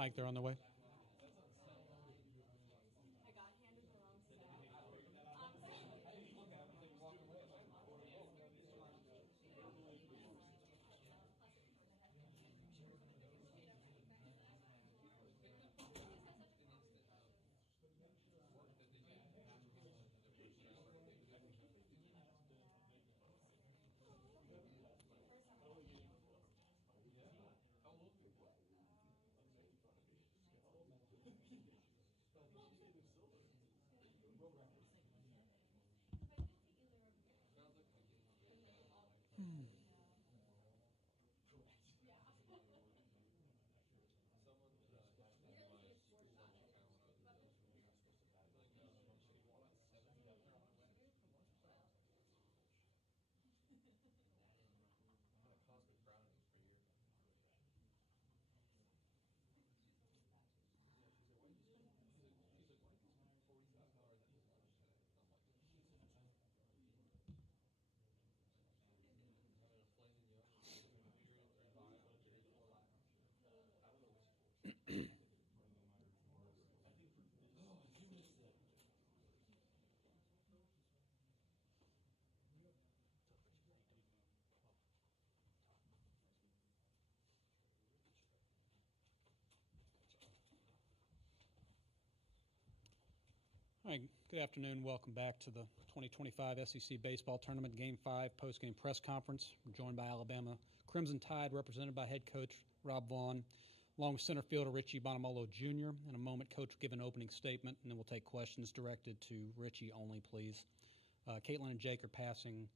Mike, they're on their way. All right, good afternoon. Welcome back to the 2025 SEC Baseball Tournament Game 5 postgame press conference. We're joined by Alabama Crimson Tide, represented by head coach Rob Vaughn, along with center fielder Richie Bonamolo Jr. In a moment, Coach will give an opening statement, and then we'll take questions directed to Richie only, please. Caitlin and Jake are passing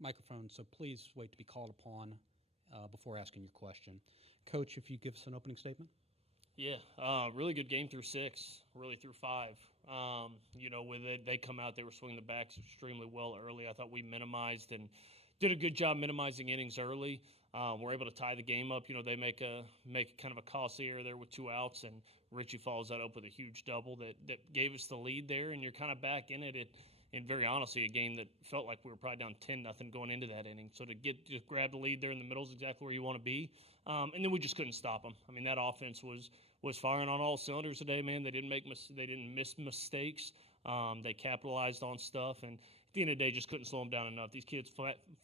microphones, so please wait to be called upon before asking your question. Coach, if you give us an opening statement. Yeah, really good game through 6, really through 5. When they come out, they were swinging the bats extremely well early. I thought we minimized and did a good job minimizing innings early. We're able to tie the game up. They make kind of a costly error there with 2 outs, and Richie follows that up with a huge double that gave us the lead there, and you're kind of back in it. And very honestly, a game that felt like we were probably down 10-0 going into that inning. So to grab the lead there in the middle is exactly where you want to be. And then we just couldn't stop them. I mean, that offense was firing on all cylinders today, man. They didn't miss mistakes. They capitalized on stuff, and at the end of the day, just couldn't slow them down enough. These kids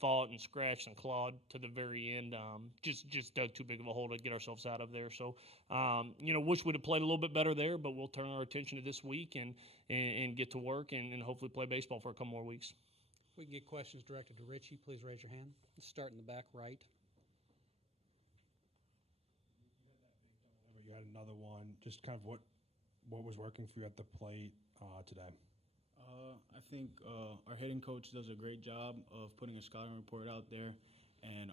fought and scratched and clawed to the very end. Just dug too big of a hole to get ourselves out of there. So, wish we'd have played a little bit better there, but we'll turn our attention to this week and get to work and hopefully play baseball for a couple more weeks. We can get questions directed to Richie. Please raise your hand. Let's start in the back right. You had another one. Just kind of what was working for you at the plate today? I think our hitting coach does a great job of putting a scouting report out there and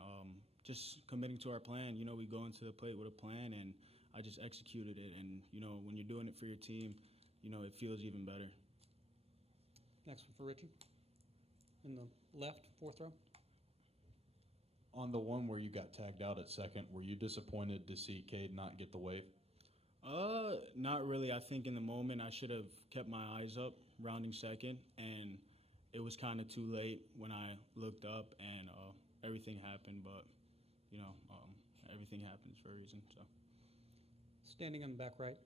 just committing to our plan. We go into the plate with a plan, and I just executed it. And, when you're doing it for your team, it feels even better. Next one for Richie. In the left, 4th row. On the one where you got tagged out at second, were you disappointed to see Cade not get the wave? Not really. I think in the moment I should have kept my eyes up, rounding second, and it was kind of too late when I looked up, and everything happened. But everything happens for a reason. So, standing in the back right.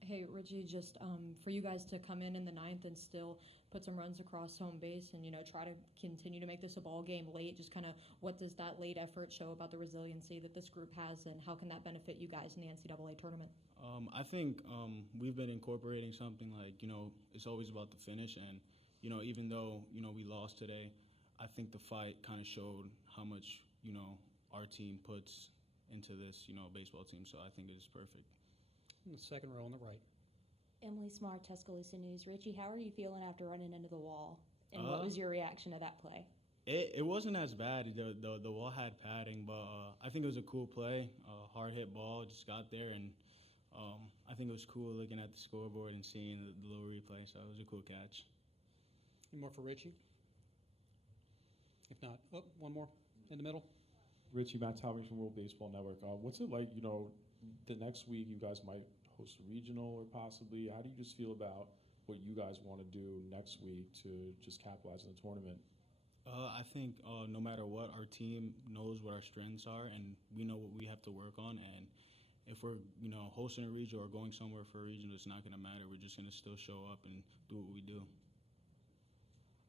Hey, Richie, just for you guys to come in the 9th and still put some runs across home base and, try to continue to make this a ball game late, just kind of what does that late effort show about the resiliency that this group has, and how can that benefit you guys in the NCAA tournament? I think we've been incorporating something like, it's always about the finish. And, even though, we lost today, I think the fight kind of showed how much, our team puts into this, baseball team. So I think it is perfect. In the 2nd row on the right. Emily Smart, Tuscaloosa News. Richie, how are you feeling after running into the wall? And what was your reaction to that play? It wasn't as bad. The wall had padding, but I think it was a cool play. Hard hit ball, just got there, and I think it was cool looking at the scoreboard and seeing the little replay. So it was a cool catch. Any more for Richie? If not, one more in the middle. Richie, Matt Talbot from World Baseball Network. What's it like, the next week you guys might host a regional or possibly, how do you just feel about what you guys want to do next week to just capitalize on the tournament? I think no matter what, our team knows what our strengths are, and we know what we have to work on. And if we're, hosting a regional or going somewhere for a regional, it's not going to matter. We're just going to still show up and do what we do.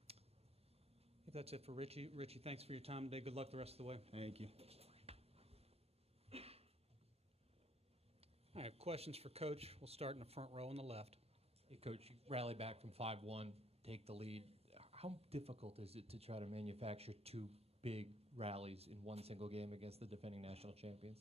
I think that's it for Richie. Richie, thanks for your time today. Good luck the rest of the way. Thank you. All right, questions for Coach. We'll start in the front row on the left. Hey, Coach, you rally back from 5-1, take the lead. How difficult is it to try to manufacture two big rallies in one single game against the defending national champions?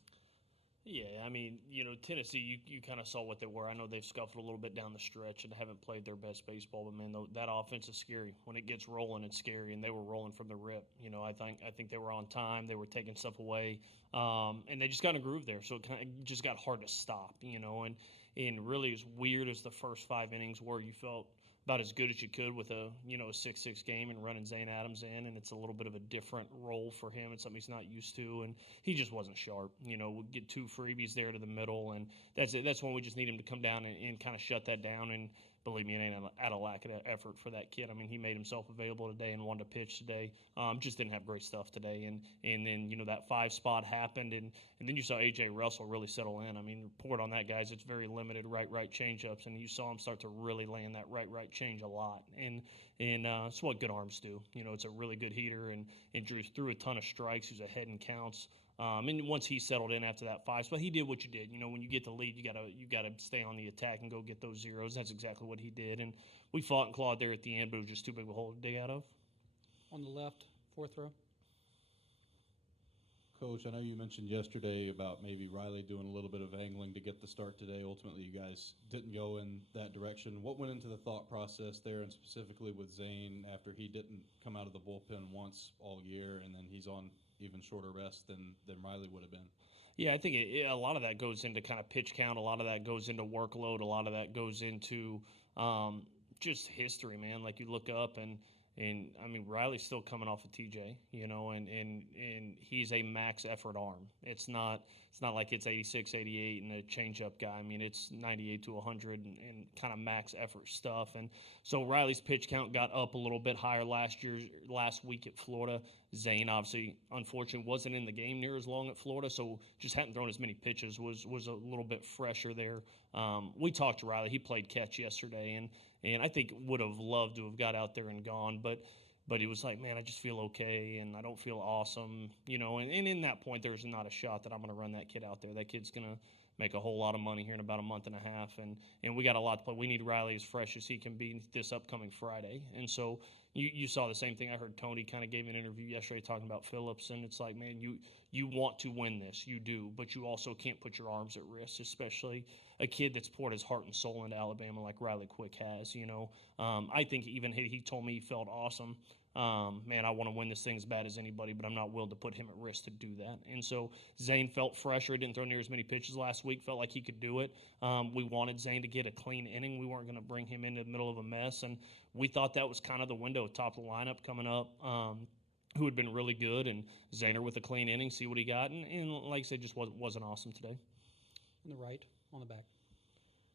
Yeah, I mean, Tennessee, you kind of saw what they were. I know they've scuffled a little bit down the stretch and haven't played their best baseball, but, man, that offense is scary. When it gets rolling, it's scary, and they were rolling from the rip. I think they were on time. They were taking stuff away, and they just got in a groove there, so it kind of just got hard to stop, and really as weird as the first 5 innings were, you felt about as good as you could with a 6-6 game and running Zane Adams in, and it's a little bit of a different role for him. It's something he's not used to, and he just wasn't sharp. We'll get 2 freebies there to the middle, and that's it. That's when we just need him to come down and kind of shut that down. And believe me, it ain't out of lack of effort for that kid. I mean, he made himself available today and wanted to pitch today. Just didn't have great stuff today, and then that 5 spot happened, and then you saw A.J. Russell really settle in. I mean, report on that, guys. It's very limited right change-ups, and you saw him start to really land that right change a lot, and it's what good arms do. It's a really good heater, and Drew threw a ton of strikes. He was ahead in counts. And once he settled in after that 5 spot, he did what you did. When you get the lead, you gotta stay on the attack and go get those zeros. That's exactly what he did. And we fought and clawed there at the end, but it was just too big of a hole to dig out of. On the left, 4th row. Coach, I know you mentioned yesterday about maybe Riley doing a little bit of angling to get the start today. Ultimately, you guys didn't go in that direction. What went into the thought process there, and specifically with Zane after he didn't come out of the bullpen once all year, and then he's on even shorter rest than Riley would have been? Yeah, I think a lot of that goes into kind of pitch count. A lot of that goes into workload. A lot of that goes into just history, man. Like, you look up and I mean, Riley's still coming off of TJ, and he's a max effort arm. It's not like it's 86, 88 and a changeup guy. I mean, it's 98 to 100 and kind of max effort stuff. And so Riley's pitch count got up a little bit higher last week at Florida. Zane, obviously, unfortunately, wasn't in the game near as long at Florida, so just hadn't thrown as many pitches, was a little bit fresher there. We talked to Riley. He played catch yesterday, and I think would have loved to have got out there and gone, but he was like, man, I just feel okay, and I don't feel awesome, and in that point, there's not a shot that I'm going to run that kid out there. That kid's going to make a whole lot of money here in about a month and a half, and we got a lot to play. We need Riley as fresh as he can be this upcoming Friday, and so you saw the same thing. I heard Tony kind of gave an interview yesterday talking about Phillips, and it's like, man, you want to win this, you do, but you also can't put your arms at risk, especially a kid that's poured his heart and soul into Alabama like Riley Quick has. I think even he told me he felt awesome. Man, I want to win this thing as bad as anybody, but I'm not willing to put him at risk to do that. And so Zane felt fresher. He didn't throw near as many pitches last week. Felt like he could do it. We wanted Zane to get a clean inning. We weren't going to bring him into the middle of a mess, and we thought that was kind of the window, top of the lineup coming up. Who had been really good, and Zaner with a clean inning, see what he got, and like I said, just wasn't awesome today. On the right, on the back.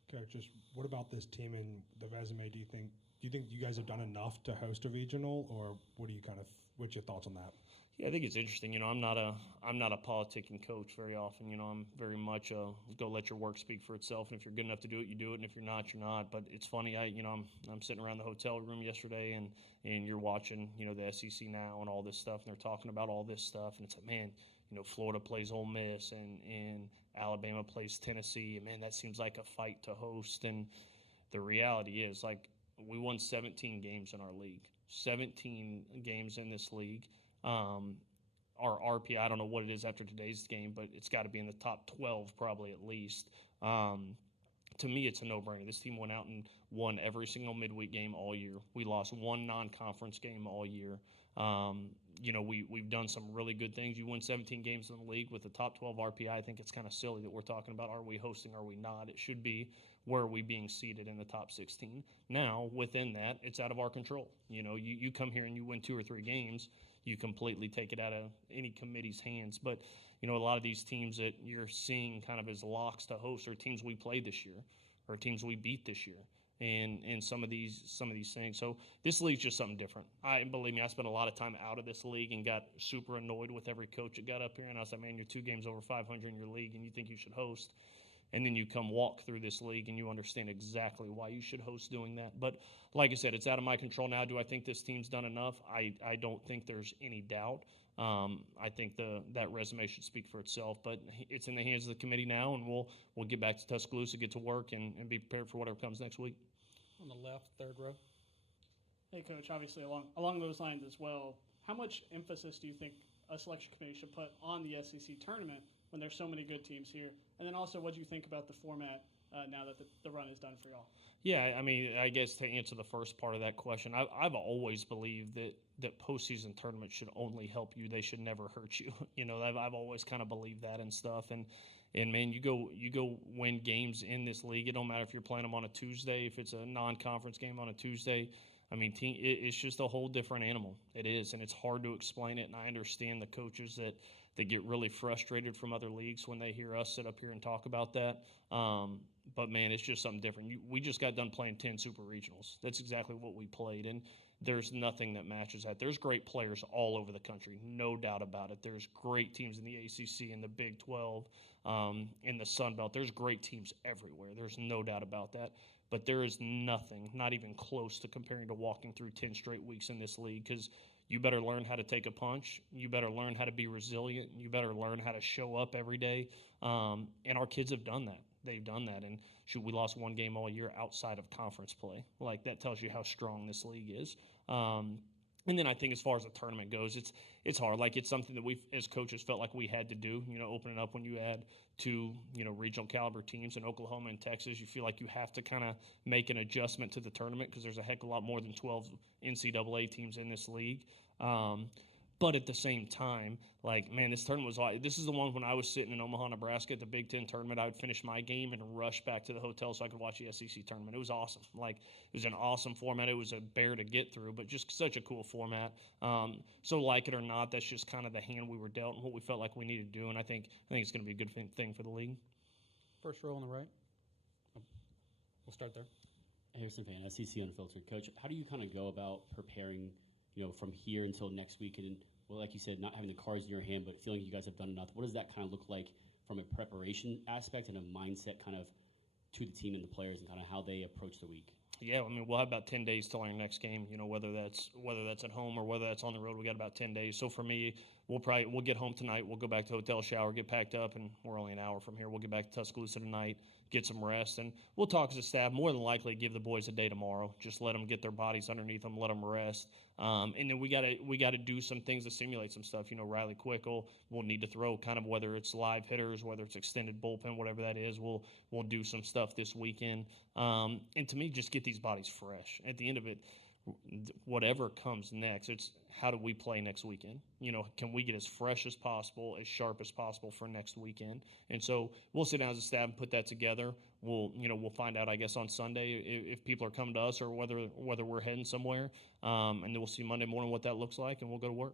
Coach, just what about this team and the resume? Do you think you guys have done enough to host a regional, or what's your thoughts on that? Yeah, I think it's interesting. I'm not a politicking coach very often. I'm very much go let your work speak for itself, and if you're good enough to do it, you do it, and if you're not, you're not. But it's funny. I'm sitting around the hotel room yesterday, and you're watching the SEC now and all this stuff, and they're talking about all this stuff, and it's like, man, Florida plays Ole Miss, and Alabama plays Tennessee, and man, that seems like a fight to host. And the reality is, like, we won 17 games in our league, 17 games in this league. Our RPI, I don't know what it is after today's game, but it's got to be in the top 12 probably at least. To me, it's a no-brainer. This team went out and won every single midweek game all year. We lost one non-conference game all year. We've done some really good things. You win 17 games in the league with the top 12 RPI. I think it's kind of silly that we're talking about, are we hosting, are we not? It should be, where are we being seated in the top 16? Now, within that, it's out of our control. You come here and you win 2 or 3 games, you completely take it out of any committee's hands. But, a lot of these teams that you're seeing kind of as locks to host are teams we played this year or teams we beat this year. and some of these things. So this league's just something different. Believe me, I spent a lot of time out of this league and got super annoyed with every coach that got up here. And I was like, man, you're 2 games over 500 in your league, and you think you should host. And then you come walk through this league and you understand exactly why you should host doing that. But like I said, it's out of my control now. Do I think this team's done enough? I don't think there's any doubt. I think that resume should speak for itself. But it's in the hands of the committee now, and we'll get back to Tuscaloosa, get to work, and be prepared for whatever comes next week. On the left, third row. Hey, Coach, obviously along those lines as well, how much emphasis do you think a selection committee should put on the SEC tournament when there's so many good teams here? And then also, what do you think about the format now that the run is done for y'all? Yeah, I mean, I guess to answer the first part of that question, I've always believed that postseason tournaments should only help you. They should never hurt you. I've always kind of believed that and stuff. And man, you go win games in this league. It don't matter if you're playing them on a Tuesday, if it's a non-conference game on a Tuesday. I mean, it's just a whole different animal. It is, and it's hard to explain it. And I understand the coaches that get really frustrated from other leagues when they hear us sit up here and talk about that. But, man, it's just something different. We just got done playing 10 super regionals. That's exactly what we played, and there's nothing that matches that. There's great players all over the country, no doubt about it. There's great teams in the ACC, in the Big 12, in the Sun Belt. There's great teams everywhere. There's no doubt about that. But there is nothing, not even close to comparing to walking through 10 straight weeks in this league, because you better learn how to take a punch. You better learn how to be resilient. You better learn how to show up every day. And our kids have done that. They've done that. And shoot, we lost 1 game all year outside of conference play. Like, that tells you how strong this league is. And then I think as far as the tournament goes, it's hard. Like, it's something that we as coaches felt like we had to do. Open it up when you add 2 regional caliber teams in Oklahoma and Texas. You feel like you have to kind of make an adjustment to the tournament because there's a heck of a lot more than 12 NCAA teams in this league. But at the same time, like, man, this tournament was like, this is the one when I was sitting in Omaha, Nebraska at the Big Ten tournament, I would finish my game and rush back to the hotel so I could watch the SEC tournament. It was awesome. Like, it was an awesome format. It was a bear to get through, but just such a cool format. So like it or not, that's just kind of the hand we were dealt and what we felt like we needed to do. And I think it's going to be a good thing for the league. First row on the right. We'll start there. Harrison Fan, SEC Unfiltered. Coach, how do you kind of go about preparing, from here until next week? And, well, like you said, not having the cards in your hand, but feeling you guys have done enough. What does that kind of look like from a preparation aspect and a mindset kind of to the team and the players and kind of how they approach the week? Yeah, I mean, we'll have about 10 days till our next game, whether that's at home or whether that's on the road. We got about 10 days. So for me, we'll get home tonight. We'll go back to the hotel, shower, get packed up, and we're only an hour from here. We'll get back to Tuscaloosa tonight, get some rest, and we'll talk as a staff. More than likely, give the boys a day tomorrow. Just let them get their bodies underneath them, let them rest. And then we gotta do some things to simulate some stuff. Riley Quick will need to throw kind of whether it's live hitters, whether it's extended bullpen, whatever that is. We'll do some stuff this weekend. And to me, just get these bodies fresh. At the end of it, whatever comes next, it's how do we play next weekend? Can we get as fresh as possible, as sharp as possible for next weekend? And so we'll sit down as a staff and put that together. We'll find out, I guess, on Sunday if people are coming to us or whether we're heading somewhere. And then we'll see Monday morning what that looks like, and we'll go to work.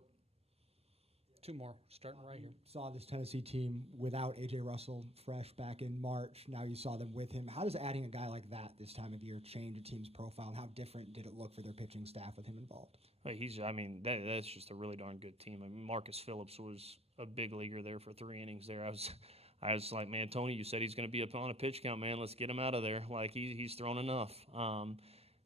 2 more, starting right here. Saw this Tennessee team without A.J. Russell fresh back in March. Now you saw them with him. How does adding a guy like that this time of year change a team's profile, and how different did it look for their pitching staff with him involved? That's just a really darn good team. I mean, Marcus Phillips was a big leaguer there for 3 innings there. I was like, man, Tony, you said he's going to be up on a pitch count, man. Let's get him out of there. Like, he's thrown enough.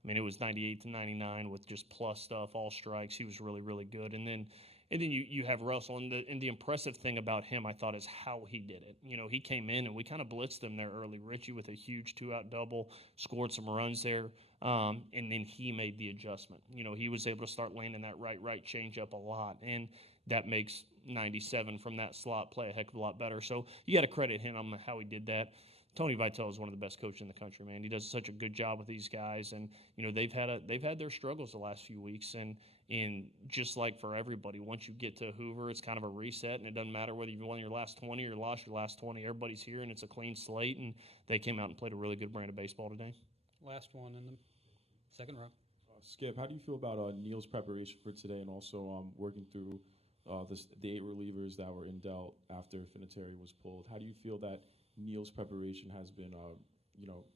It was 98 to 99 with just plus stuff, all strikes. He was really, really good. And then you have Russell, and the impressive thing about him, I thought, is how he did it. He came in, and we kind of blitzed him there early. Richie with a huge 2-out double, scored some runs there, and then he made the adjustment. He was able to start landing that right changeup a lot, and that makes 97 from that slot play a heck of a lot better. So you got to credit him on how he did that. Tony Vitello is one of the best coaches in the country, man. He does such a good job with these guys, and they've had their struggles the last few weeks, and just like for everybody, once you get to Hoover, it's kind of a reset, and it doesn't matter whether you've won your last 20 or lost your last 20. Everybody's here, and it's a clean slate, and they came out and played a really good brand of baseball today. Last one in the second row. Skip, how do you feel about Neil's preparation for today, and also working through the 8 relievers that were in dealt after Finateri was pulled? How do you feel that Neil's preparation has been,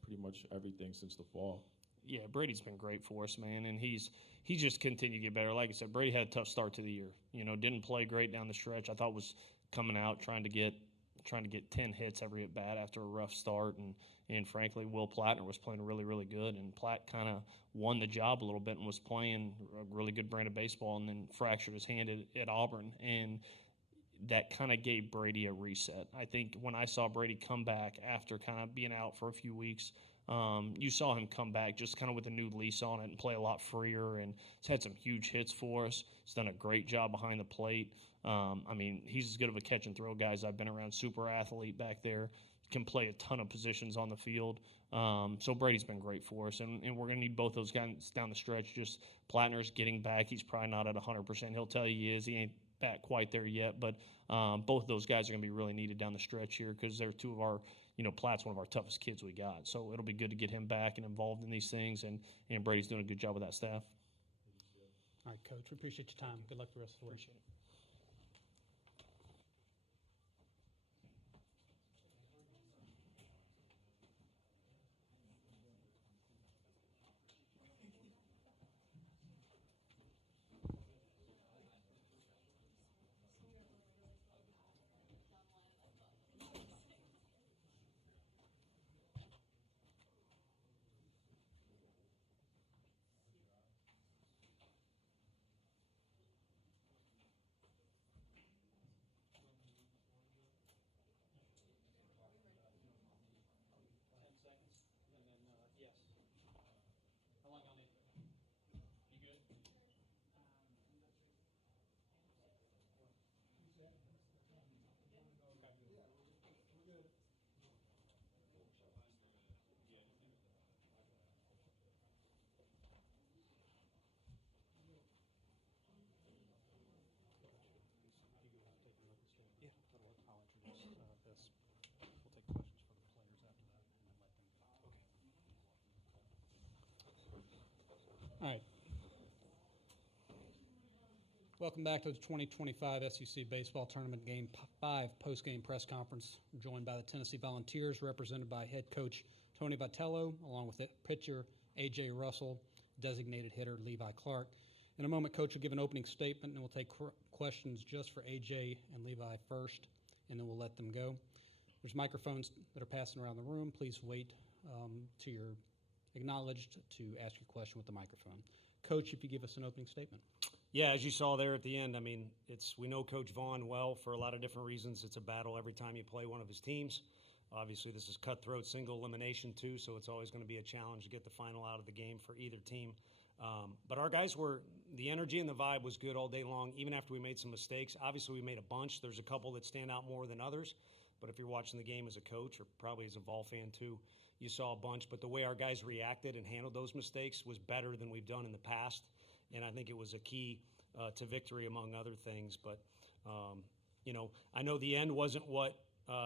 pretty much everything since the fall? Yeah, Brady's been great for us, man, and he's just continued to get better. Like I said, Brady had a tough start to the year. Didn't play great down the stretch. I thought was coming out trying to get 10 hits every at bat after a rough start, and frankly, Will Plattner was playing really, really good, and Platt kind of won the job a little bit and was playing a really good brand of baseball, and then fractured his hand at Auburn, and that kind of gave Brady a reset. I think when I saw Brady come back after kind of being out for a few weeks, you saw him come back just kind of with a new lease on it and play a lot freer, and he's had some huge hits for us. He's done a great job behind the plate. He's as good of a catch and throw guy as I've been around. Super athlete back there, can play a ton of positions on the field. So Brady's been great for us, and we're going to need both those guys down the stretch. Just Plattner's getting back. He's probably not at 100%. He'll tell you he is. He ain't back quite there yet, but both of those guys are going to be really needed down the stretch here because they're two of our, Platt's one of our toughest kids we got. So it'll be good to get him back and involved in these things, and Brady's doing a good job with that staff. All right, Coach, we appreciate your time. Good luck the rest of the week. Appreciate it. All right. Welcome back to the 2025 SEC Baseball Tournament Game 5 post-game press conference. We're joined by the Tennessee Volunteers, represented by head coach Tony Vitello, along with pitcher A.J. Russell, designated hitter Levi Clark. In a moment, Coach will give an opening statement, and we'll take questions just for A.J. and Levi first, and then we'll let them go. There's microphones that are passing around the room. Please wait till you're acknowledged to ask your question with the microphone. Coach, if you give us an opening statement. Yeah, as you saw there at the end, we know Coach Vaughn well for a lot of different reasons. It's a battle every time you play one of his teams. Obviously, this is cutthroat single elimination too, so it's always going to be a challenge to get the final out of the game for either team. But our guys the energy and the vibe was good all day long, even after we made some mistakes. Obviously, we made a bunch. There's a couple that stand out more than others. But if you're watching the game as a coach, or probably as a Vol fan too, you saw a bunch. But the way our guys reacted and handled those mistakes was better than we've done in the past. And I think it was a key to victory, among other things. But, I know the end wasn't what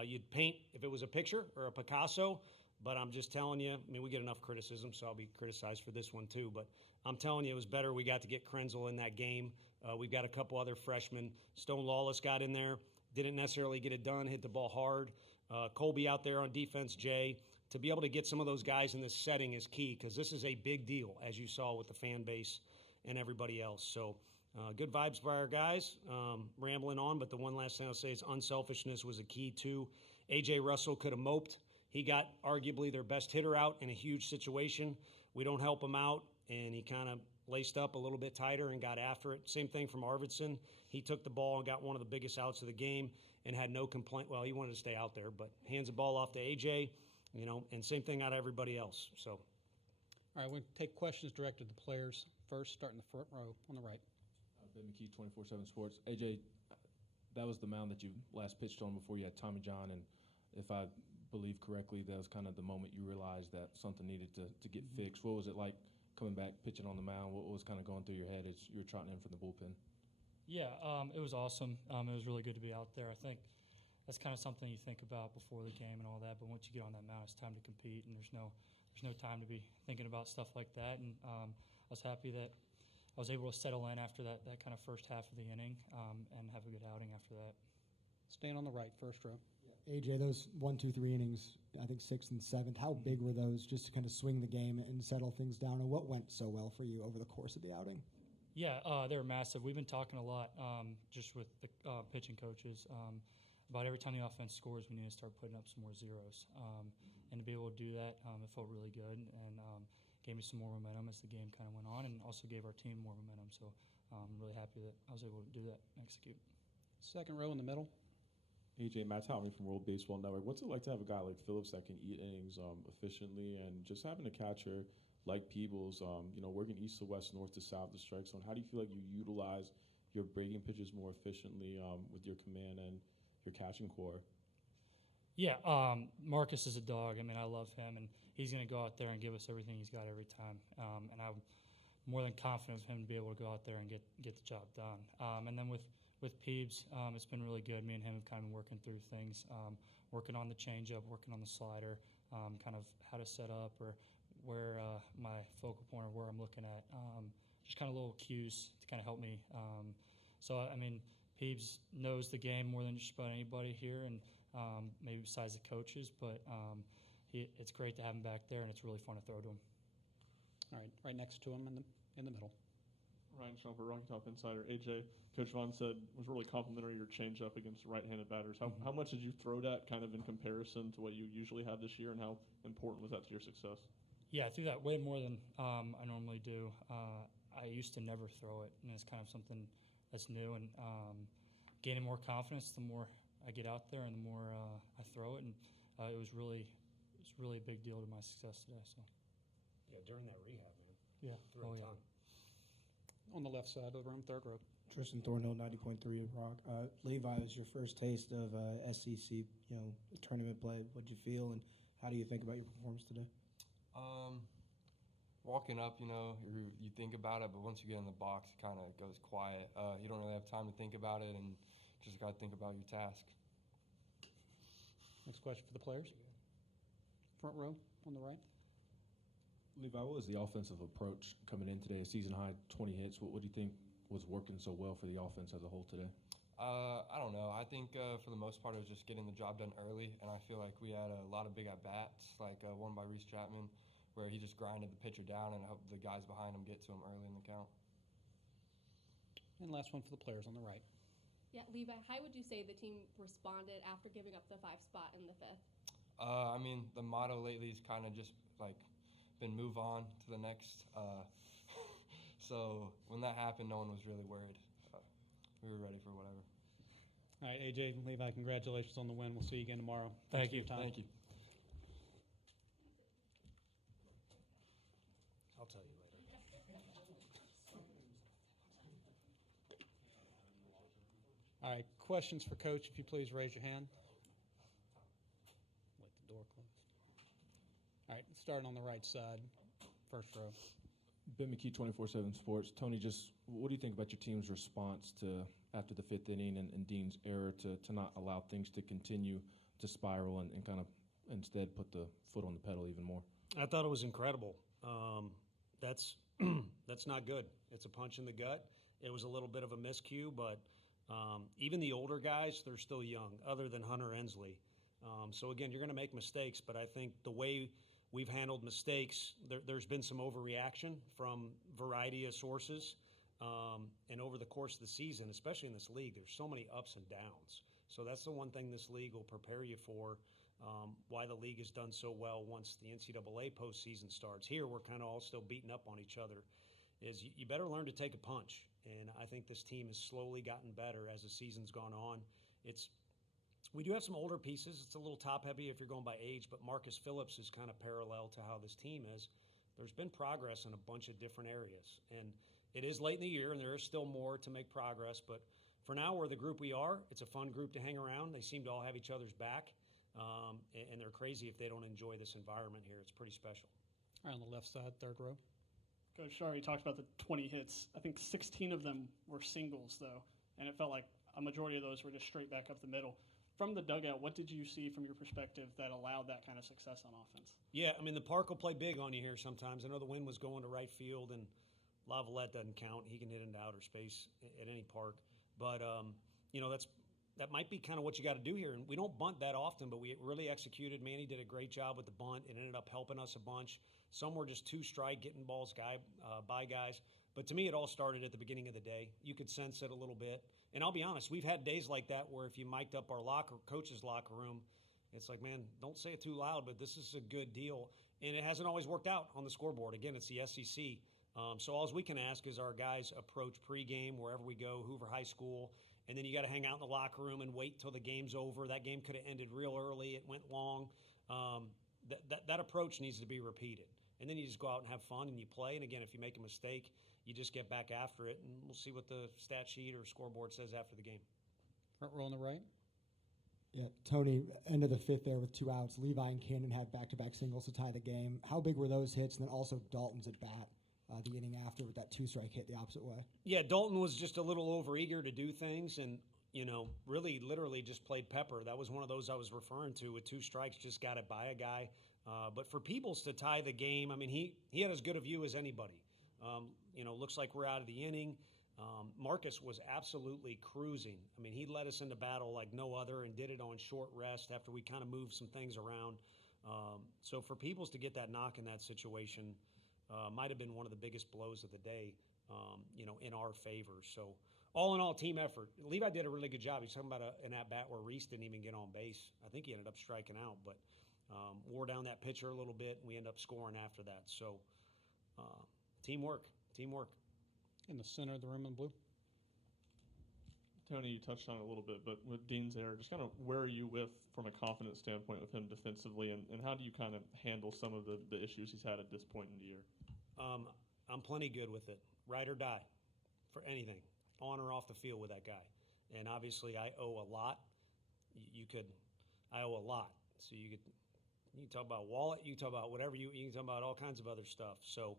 you'd paint if it was a picture or a Picasso. But I'm just telling you, we get enough criticism, so I'll be criticized for this one too. But I'm telling you, it was better. We got to get Krenzel in that game. We've got a couple other freshmen. Stone Lawless got in there. Didn't necessarily get it done, hit the ball hard. Colby out there on defense, Jay. To be able to get some of those guys in this setting is key because this is a big deal, as you saw with the fan base and everybody else. So good vibes by our guys. Rambling on, but the one last thing I'll say is unselfishness was a key too. A.J. Russell could have moped. He got arguably their best hitter out in a huge situation. We don't help him out, and he kind of laced up a little bit tighter and got after it. Same thing from Arvidsson. He took the ball and got one of the biggest outs of the game and had no complaint. Well, he wanted to stay out there, but hands the ball off to A.J., and same thing out of everybody else. So, all right, we'll take questions directed to the players first, starting the front row on the right. Ben McKee, 24/7 Sports. AJ, that was the mound that you last pitched on before you had Tommy John, and if I believe correctly, that was kind of the moment you realized that something needed to get fixed. What was it like coming back, pitching on the mound? What was kind of going through your head as you were trotting in from the bullpen? Yeah, it was awesome. It was really good to be out there. I think that's kind of something you think about before the game and all that, but once you get on that mound, it's time to compete, and there's no time to be thinking about stuff like that. And I was happy that I was able to settle in after that kind of first half of the inning and have a good outing after that. Staying on the right, first row. Yeah, AJ, those 1, 2, 3 innings, I think 6th and 7th, how big were those just to kind of swing the game and settle things down? And what went so well for you over the course of the outing? Yeah, they were massive. We've been talking a lot just with the pitching coaches about every time the offense scores, we need to start putting up some more zeros. And to be able to do that, it felt really good and gave me some more momentum as the game kind of went on, and also gave our team more momentum. So I'm really happy that I was able to do that and execute. Second row in the middle. AJ, Matt Townley from World Baseball Network. What's it like to have a guy like Phillips that can eat innings efficiently, and just having a catcher like Peebles, working east to west, north to south, the strike zone? How do you feel like you utilize your breaking pitches more efficiently with your command and your catching core? Yeah, Marcus is a dog. I mean, I love him, and he's going to go out there and give us everything he's got every time. And I'm more than confident of him to be able to go out there and get the job done. And then with Peebs, it's been really good. Me and him have kind of been working through things, working on the changeup, working on the slider, kind of how to set up or where my focal point or where I'm looking at. Just kind of little cues to kind of help me. So, I mean, Peebs knows the game more than just about anybody here, and maybe besides the coaches, but it's great to have him back there, and it's really fun to throw to him. All right next to him in the middle. Ryan Shumper, Rocky Top Insider. AJ, Coach Vaughn said was really complimentary your changeup against right-handed batters. How much did you throw that kind of in comparison to what you usually have this year, and how important was that to your success? Yeah, I threw that way more than I normally do. I used to never throw it, and it's kind of something that's new, and gaining more confidence the more I get out there and the more I throw it, and it was really a big deal to my success today. So. Yeah, during that rehab, man. Yeah. Threw a ton. On the left side of the room, third row. Tristan Thornhill, 90.3 Rock. Levi, it was your first taste of SEC, tournament play. What'd you feel, and how do you think about your performance today? Walking up, you think about it, but once you get in the box, it kind of goes quiet. You don't really have time to think about it, and just got to think about your task. Next question for the players. Front row on the right. Levi, what was the offensive approach coming in today? A season high 20 hits. What do you think was working so well for the offense as a whole today? I don't know. I think for the most part it was just getting the job done early, and I feel like we had a lot of big at-bats, like one by Reese Chapman, where he just grinded the pitcher down and helped the guys behind him get to him early in the count. And last one for the players on the right. Yeah, Levi, how would you say the team responded after giving up the 5 spot in the 5th? I mean, the motto lately is kind of just like been move on to the next. So when that happened, no one was really worried. We were ready for whatever. All right, AJ and Levi, congratulations on the win. We'll see you again tomorrow. Thank you. For your time. Thank you. I'll tell you later. All right, questions for Coach, if you please raise your hand. Let the door close. All right, starting on the right side, first row. Ben McKee, 24/7 Sports. Tony, just what do you think about your team's response to after the 5th inning and Dean's error to not allow things to continue to spiral and kind of instead put the foot on the pedal even more? I thought it was incredible. That's that's not good. It's a punch in the gut. It was a little bit of a miscue, but even the older guys, they're still young, other than Hunter Ensley. So again, you're going to make mistakes, but I think the way we've handled mistakes, there's been some overreaction from a variety of sources. And over the course of the season, especially in this league, there's so many ups and downs. So that's the one thing this league will prepare you for, why the league has done so well once the NCAA postseason starts. Here, we're kind of all still beating up on each other. You better learn to take a punch. And I think this team has slowly gotten better as the season's gone on. We do have some older pieces. It's a little top-heavy if you're going by age, but Marcus Phillips is kind of parallel to how this team is. There's been progress in a bunch of different areas. And it is late in the year, and there is still more to make progress. But for now, we're the group we are. It's a fun group to hang around. They seem to all have each other's back. And they're crazy if they don't enjoy this environment here. It's pretty special. All right, on the left side, third row. Coach Shari talked about the 20 hits. I think 16 of them were singles, though, and it felt like a majority of those were just straight back up the middle. From the dugout, what did you see from your perspective that allowed that kind of success on offense? Yeah, I mean, the park will play big on you here sometimes. I know the wind was going to right field, and Lavalette doesn't count. He can hit into outer space at any park. But, that might be kind of what you got to do here. And we don't bunt that often, but we really executed. Manny did a great job with the bunt. It ended up helping us a bunch. Some were just two-strike, getting balls by guys. But to me, it all started at the beginning of the day. You could sense it a little bit. And I'll be honest, we've had days like that where if you mic'd up our coach's locker room, it's like, man, don't say it too loud, but this is a good deal. And it hasn't always worked out on the scoreboard. Again, it's the SEC. So all we can ask is our guys approach pregame wherever we go, Hoover High School, and then you got to hang out in the locker room and wait till the game's over. That game could have ended real early. It went long. That approach needs to be repeated. And then you just go out and have fun and you play. And again, if you make a mistake, you just get back after it, and we'll see what the stat sheet or scoreboard says after the game. Front row on the right. Yeah, Tony, end of the fifth there with 2 outs. Levi and Cannon had back-to-back singles to tie the game. How big were those hits? And then also Dalton's at bat the inning after with that 2-strike hit the opposite way. Yeah, Dalton was just a little overeager to do things and, really literally just played pepper. That was one of those I was referring to with 2 strikes, just got it by a guy. But for Peebles to tie the game, I mean, he had as good a view as anybody. Looks like we're out of the inning. Marcus was absolutely cruising. I mean, he led us into battle like no other and did it on short rest after we kind of moved some things around. So for Peebles to get that knock in that situation might have been one of the biggest blows of the day, in our favor. So all in all, team effort. Levi did a really good job. He's talking about an at-bat where Reese didn't even get on base. I think he ended up striking out, but wore down that pitcher a little bit, and we end up scoring after that. So teamwork. In the center of the room in blue. Tony, you touched on it a little bit, but with Dean's error, just kind of where are you from a confidence standpoint with him defensively, and how do you kind of handle some of the issues he's had at this point in the year? I'm plenty good with it, ride or die, for anything, on or off the field with that guy. And obviously, I owe a lot. I owe a lot. So you can talk about wallet, you can talk about whatever, you can talk about all kinds of other stuff. So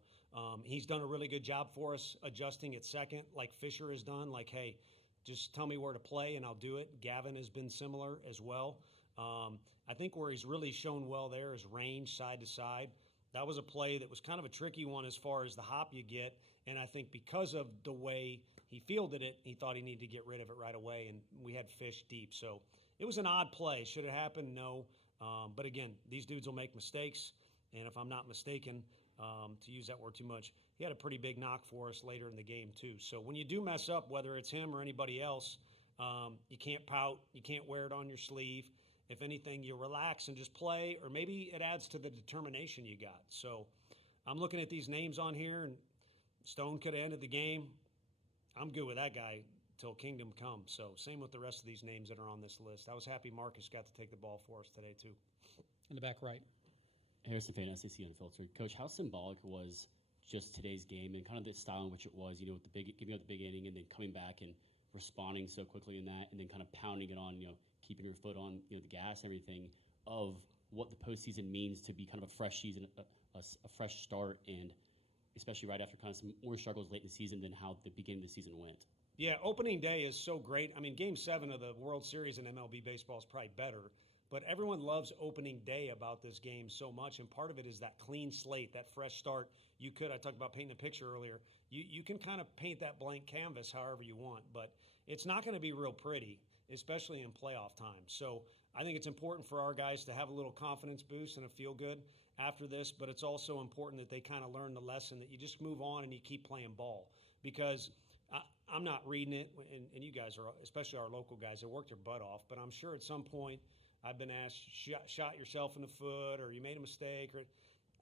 he's done a really good job for us adjusting at second, like Fisher has done. Like, hey, just tell me where to play and I'll do it. Gavin has been similar as well. I think where he's really shown well there is range side to side. That was a play that was kind of a tricky one as far as the hop you get. And I think because of the way he fielded it, he thought he needed to get rid of it right away, and we had fish deep. So it was an odd play. Should it happen? No. But again, these dudes will make mistakes. And if I'm not mistaken, to use that word too much, he had a pretty big knock for us later in the game too. So when you do mess up, whether it's him or anybody else, you can't pout. You can't wear it on your sleeve. If anything, you relax and just play, or maybe it adds to the determination you got. So I'm looking at these names on here, and Stone could have ended the game. I'm good with that guy till Kingdom Come. So same with the rest of these names that are on this list. I was happy Marcus got to take the ball for us today too. In the back right. Harrison Fan, SEC Unfiltered. Coach, how symbolic was just today's game and kind of the style in which it was, with the giving up the big inning and then coming back and responding so quickly in that, and then kind of pounding it on, keeping your foot on, the gas, everything of what the postseason means to be kind of a fresh season, a fresh start, and especially right after kind of some more struggles late in the season than how the beginning of the season went. Yeah, opening day is so great. I mean, Game 7 of the World Series in MLB baseball is probably better, but everyone loves opening day about this game so much, and part of it is that clean slate, that fresh start. I talked about painting a picture earlier. You can kind of paint that blank canvas however you want, but it's not going to be real pretty, especially in playoff time. So I think it's important for our guys to have a little confidence boost and a feel good after this, but it's also important that they kind of learn the lesson that you just move on and you keep playing ball, because I'm not reading it, and you guys are, especially our local guys, have worked their butt off, but I'm sure at some point I've been asked, shot yourself in the foot, or you made a mistake, or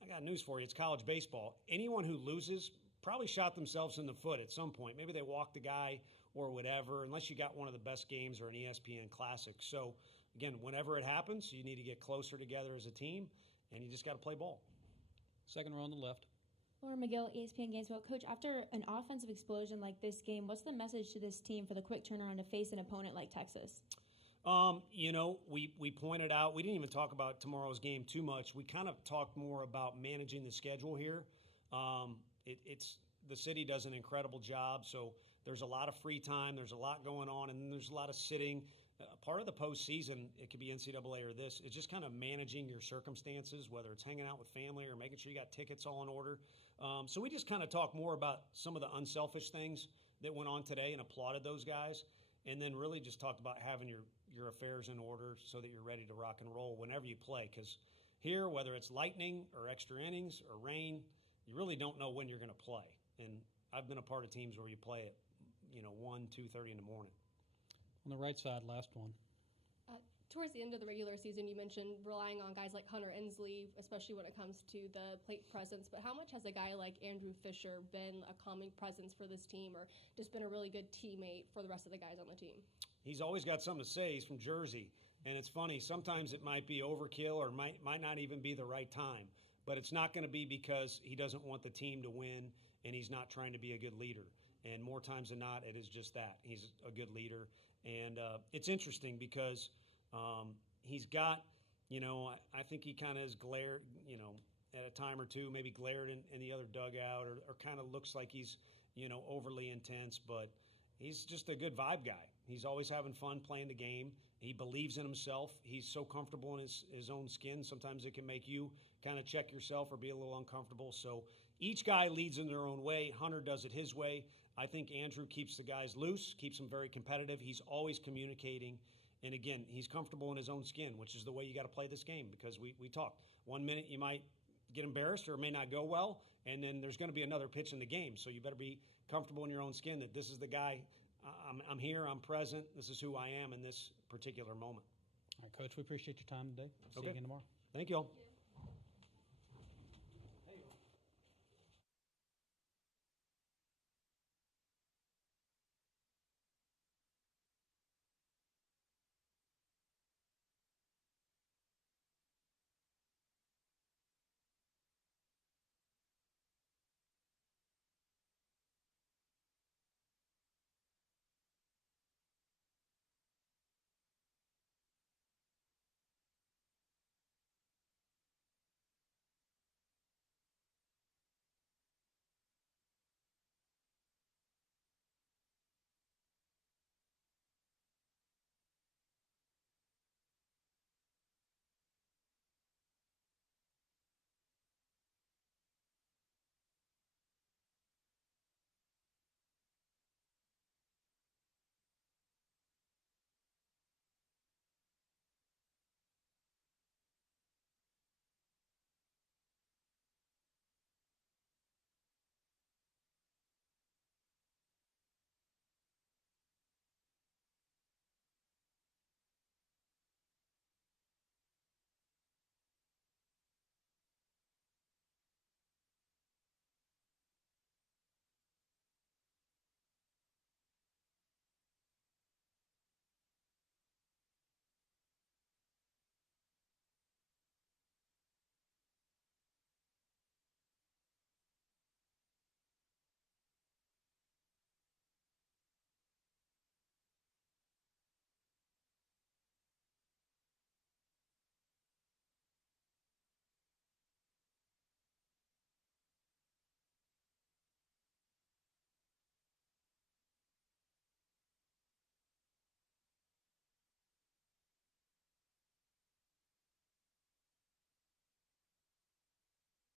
I got news for you, it's college baseball. Anyone who loses probably shot themselves in the foot at some point. Maybe they walked a guy or whatever, unless you got one of the best games or an ESPN Classic. So, again, whenever it happens, you need to get closer together as a team, and you just got to play ball. Second row on the left. Laura McGill, ESPN Gainesville. Coach, after an offensive explosion like this game, what's the message to this team for the quick turnaround to face an opponent like Texas? We pointed out, we didn't even talk about tomorrow's game too much. We kind of talked more about managing the schedule here. The city does an incredible job, so there's a lot of free time, there's a lot going on, and then there's a lot of sitting. Part of the postseason, it could be NCAA or this, it's just kind of managing your circumstances, whether it's hanging out with family or making sure you got tickets all in order. So we just kind of talk more about some of the unselfish things that went on today and applauded those guys. and then really just talked about having your affairs in order so that you're ready to rock and roll whenever you play. Because here, whether it's lightning or extra innings or rain, you really don't know when you're going to play. And I've been a part of teams where you play at 1, 2:30 in the morning. On the right side, last one. Towards the end of the regular season, you mentioned relying on guys like Hunter Ensley, especially when it comes to the plate presence. But how much has a guy like Andrew Fisher been a calming presence for this team, or just been a really good teammate for the rest of the guys on the team? He's always got something to say. He's from Jersey. And it's funny, sometimes it might be overkill or might not even be the right time. But it's not going to be because he doesn't want the team to win and he's not trying to be a good leader. And more times than not, it is just that. He's a good leader. And it's interesting because he's got, I think he kind of has glared, at a time or two, maybe glared in the other dugout or kind of looks like he's, overly intense. But he's just a good vibe guy. He's always having fun playing the game. He believes in himself. He's so comfortable in his own skin. Sometimes it can make you kind of check yourself or be a little uncomfortable. So each guy leads in their own way. Hunter does it his way. I think Andrew keeps the guys loose, keeps them very competitive. He's always communicating. And again, he's comfortable in his own skin, which is the way you got to play this game because we talked. 1 minute you might get embarrassed or it may not go well, and then there's going to be another pitch in the game. So you better be comfortable in your own skin that this is the guy. I'm here, I'm present, this is who I am in this particular moment. All right, Coach, we appreciate your time today. See you again tomorrow. Thank you all.